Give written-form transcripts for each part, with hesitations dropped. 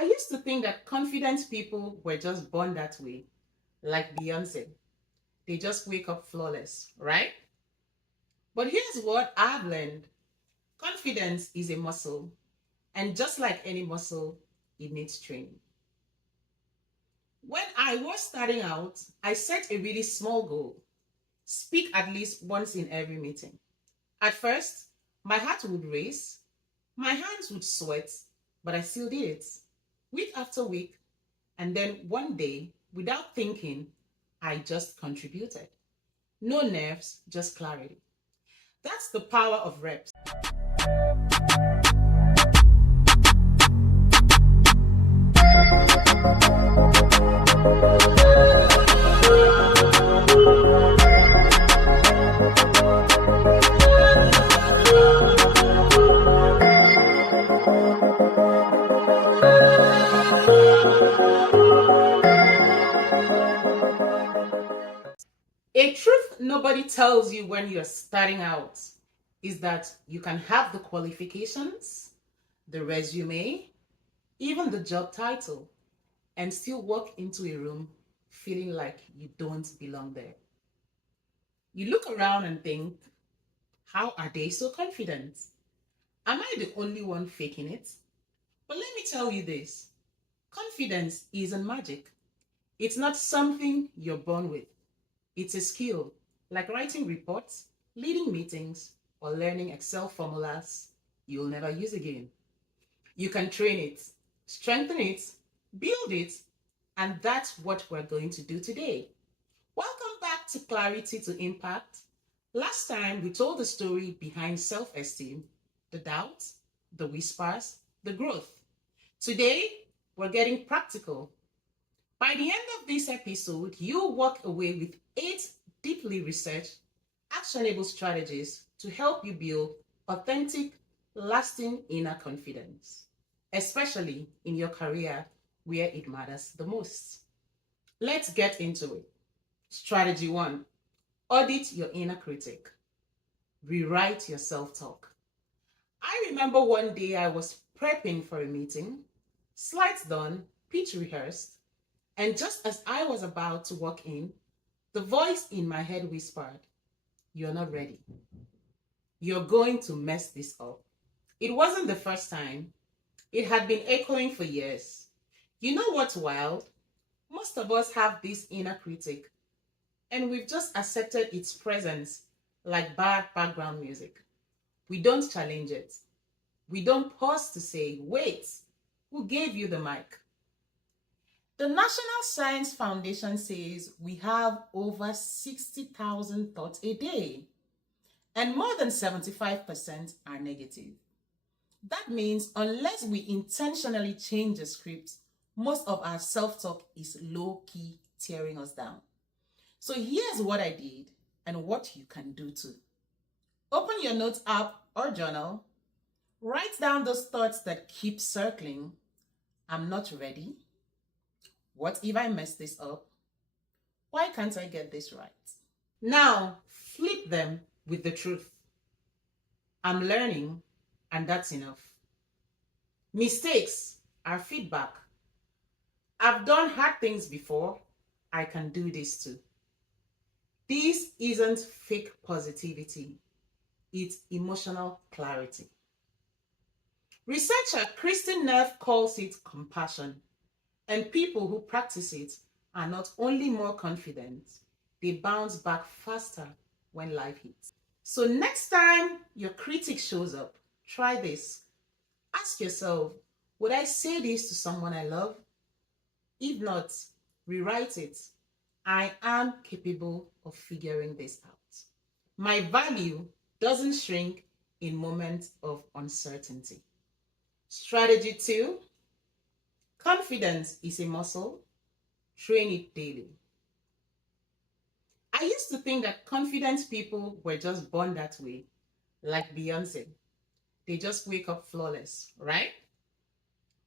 I used to think that confident people were just born that way, like Beyonce. They just wake up flawless, right? But here's what I've learned: confidence is a muscle, and just like any muscle, it needs training. When I was starting out, I set a really small goal: speak at least once in every meeting. At first, my heart would race, my hands would sweat, but I still did it. Week after week, and then one day, without thinking, I just contributed. No nerves, just clarity. That's the power of reps. A truth nobody tells you when you're starting out is that you can have the qualifications, the resume, even the job title, and still walk into a room feeling like you don't belong there. You look around and think, how are they so confident? Am I the only one faking it? But let me tell you this: confidence isn't magic. It's not something you're born with. It's a skill, like writing reports, leading meetings, or learning Excel formulas you'll never use again. You can train it, strengthen it, build it, and that's what we're going to do today. Welcome back to Clarity to Impact. Last time we told the story behind self-esteem, the doubts, the whispers, the growth. Today, we're getting practical. By the end of this episode, you'll walk away with 8 deeply researched, actionable strategies to help you build authentic, lasting inner confidence, especially in your career where it matters the most. Let's get into it. Strategy 1: audit your inner critic. Rewrite your self talk. I remember one day I was prepping for a meeting, slides done, pitch rehearsed, and just as I was about to walk in, the voice in my head whispered, "You're not ready. You're going to mess this up." It wasn't the first time. It had been echoing for years. You know what's wild? Most of us have this inner critic, and we've just accepted its presence like bad background music. We don't challenge it. We don't pause to say, wait, who gave you the mic? The National Science Foundation says we have over 60,000 thoughts a day, and more than 75% are negative. That means unless we intentionally change the script, most of our self-talk is low-key tearing us down. So here's what I did and what you can do too. Open your notes app or journal. Write down those thoughts that keep circling. I'm not ready. What if I mess this up? Why can't I get this right? Now, flip them with the truth. I'm learning, and that's enough. Mistakes are feedback. I've done hard things before. I can do this too. This isn't fake positivity. It's emotional clarity. Researcher Kristen Neff calls it compassion, and people who practice it are not only more confident, they bounce back faster when life hits. So next time your critic shows up, try this. Ask yourself, would I say this to someone I love? If not, rewrite it. I am capable of figuring this out. My value doesn't shrink in moments of uncertainty. Strategy 2: confidence is a muscle. Train it daily. I used to think that confident people were just born that way, like Beyonce. They just wake up flawless, right?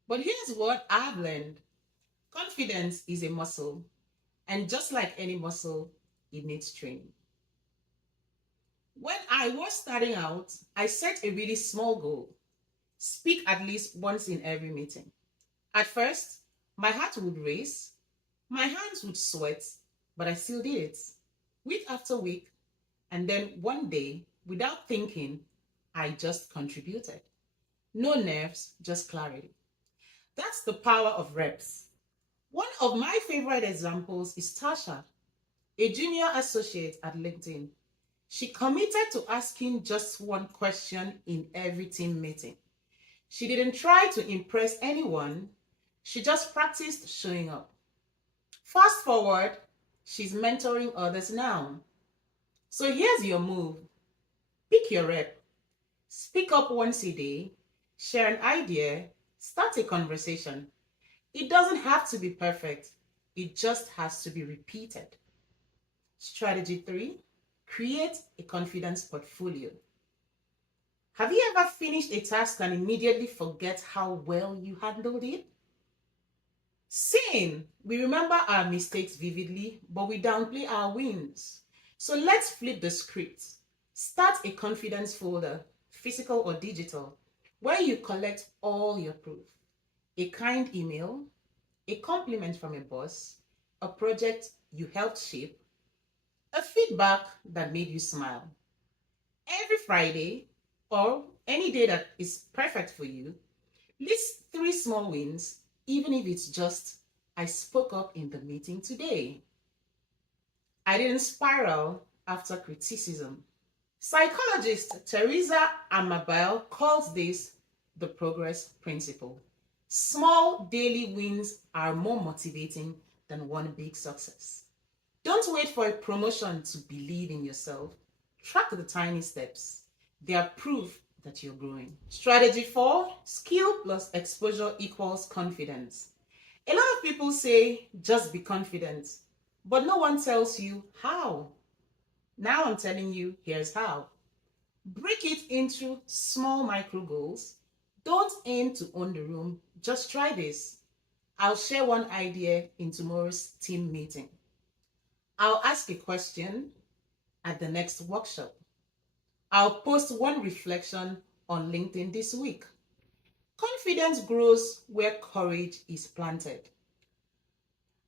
But here's what I've learned: confidence is a muscle, and just like any muscle, it needs training. When I was starting out, I set a really small goal: speak at least once in every meeting. At first, my heart would race, my hands would sweat, but I still did it. Week after week, and then one day, without thinking, I just contributed. No nerves, just clarity. That's the power of reps. One of my favorite examples is Tasha, a junior associate at LinkedIn. She committed to asking just one question in every team meeting. She didn't try to impress anyone, she just practiced showing up. Fast forward, she's mentoring others now. So here's your move: pick your rep, speak up once a day, share an idea, start a conversation. It doesn't have to be perfect, it just has to be repeated. Strategy 3: create a confidence portfolio. Have you ever finished a task and immediately forget how well you handled it? Same. We remember our mistakes vividly, but we downplay our wins. So let's flip the script. Start a confidence folder, physical or digital, where you collect all your proof. A kind email, a compliment from a boss, a project you helped shape, a feedback that made you smile. Every Friday, or any day that is perfect for you, list 3 small wins, even if it's just, I spoke up in the meeting today. I didn't spiral after criticism. Psychologist Teresa Amabile calls this the progress principle. Small daily wins are more motivating than one big success. Don't wait for a promotion to believe in yourself. Track the tiny steps. They are proof that you're growing. Strategy 4: skill plus exposure equals confidence. A lot of people say just be confident, but no one tells you how. Now I'm telling you, here's how. Break it into small micro goals. Don't aim to own the room, just try this. I'll share one idea in tomorrow's team meeting. I'll ask a question at the next workshop. I'll post one reflection on LinkedIn this week. Confidence grows where courage is planted.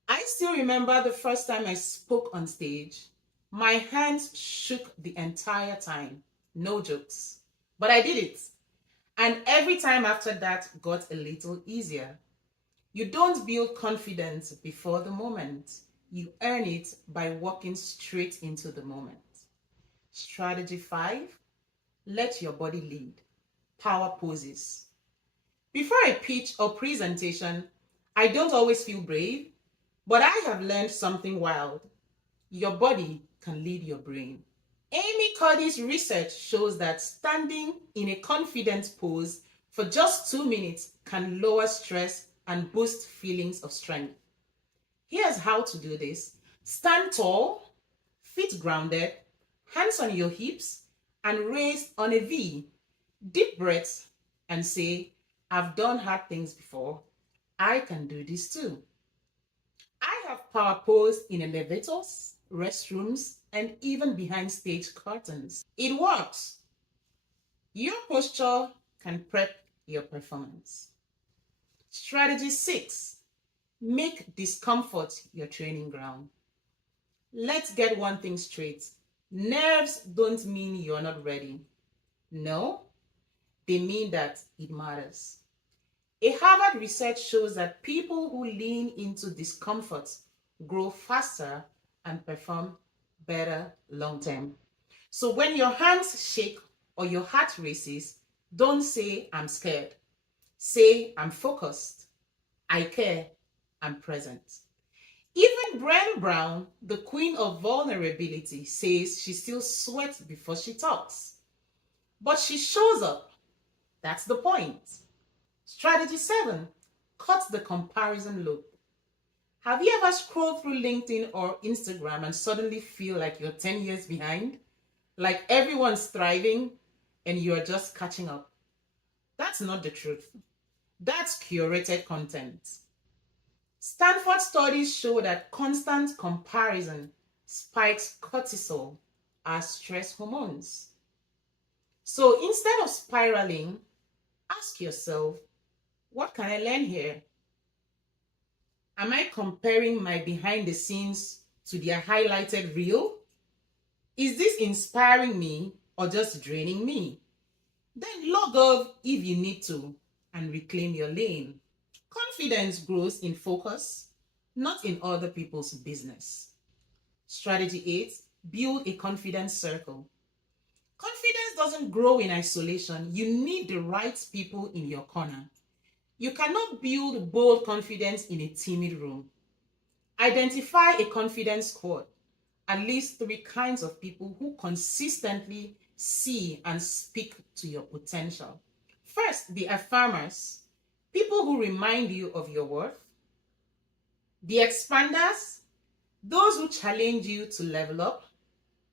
I still remember the first time I spoke on stage. My hands shook the entire time. No jokes. But I did it. And every time after that got a little easier. You don't build confidence before the moment. You earn it by walking straight into the moment. Strategy 5: let your body lead. Power poses. Before a pitch or presentation, I don't always feel brave, but I have learned something wild. Your body can lead your brain. Amy Cody's research shows that standing in a confident pose for just 2 minutes can lower stress and boost feelings of strength. Here's how to do this. Stand tall, feet grounded, hands on your hips, and raised on a V. Deep breath and say, I've done hard things before. I can do this too. I have power posed in elevators, restrooms, and even behind stage curtains. It works. Your posture can prep your performance. Strategy 6: make discomfort your training ground. Let's get one thing straight. Nerves don't mean you're not ready. No, they mean that it matters. A Harvard research shows that people who lean into discomfort grow faster and perform better long term. So when your hands shake or your heart races, don't say, I'm scared. Say, I'm focused. I care. I'm present. Even Brené Brown, the queen of vulnerability, says she still sweats before she talks. But she shows up. That's the point. Strategy 7: cut the comparison loop. Have you ever scrolled through LinkedIn or Instagram and suddenly feel like you're 10 years behind? Like everyone's thriving and you're just catching up? That's not the truth. That's curated content. Stanford studies show that constant comparison spikes cortisol, our stress hormones. So instead of spiraling, ask yourself, what can I learn here? Am I comparing my behind the scenes to their highlighted reel? Is this inspiring me or just draining me? Then log off if you need to and reclaim your lane. Confidence grows in focus, not in other people's business. Strategy 8, build a confidence circle. Confidence doesn't grow in isolation. You need the right people in your corner. You cannot build bold confidence in a timid room. Identify a confidence squad, at least 3 kinds of people who consistently see and speak to your potential. First, the affirmers, people who remind you of your worth. The expanders, those who challenge you to level up.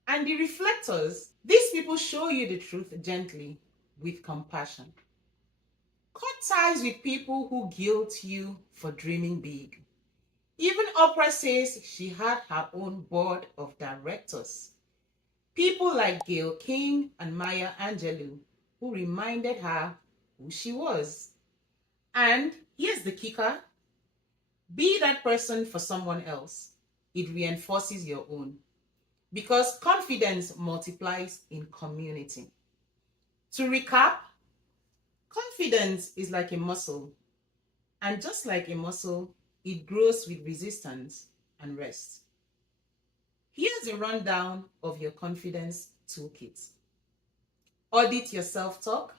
And the reflectors, these people show you the truth gently with compassion. Cut ties with people who guilt you for dreaming big. Even Oprah says she had her own board of directors. People like Gail King and Maya Angelou, who reminded her who she was. And here's the kicker, be that person for someone else. It reinforces your own because confidence multiplies in community. To recap, confidence is like a muscle, and just like a muscle, it grows with resistance and rest. Here's a rundown of your confidence toolkit. Audit your self-talk,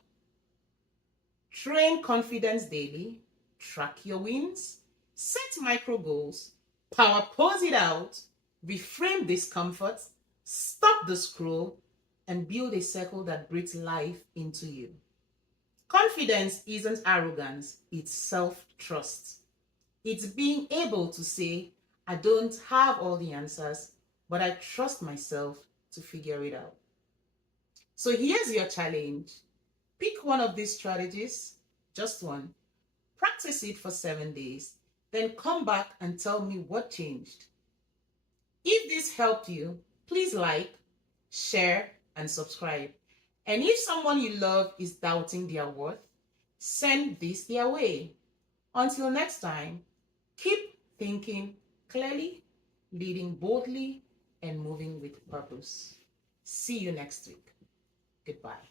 train confidence daily, track your wins, set micro goals, power pose it out, reframe discomfort, stop the scroll, and build a circle that breathes life into you. Confidence isn't arrogance, it's self-trust. It's being able to say, I don't have all the answers, but I trust myself to figure it out. So here's your challenge. Pick one of these strategies, just one. Practice it for 7 days, then come back and tell me what changed. If this helped you, please like, share, and subscribe. And if someone you love is doubting their worth, send this their way. Until next time, keep thinking clearly, leading boldly, and moving with purpose. See you next week. Goodbye.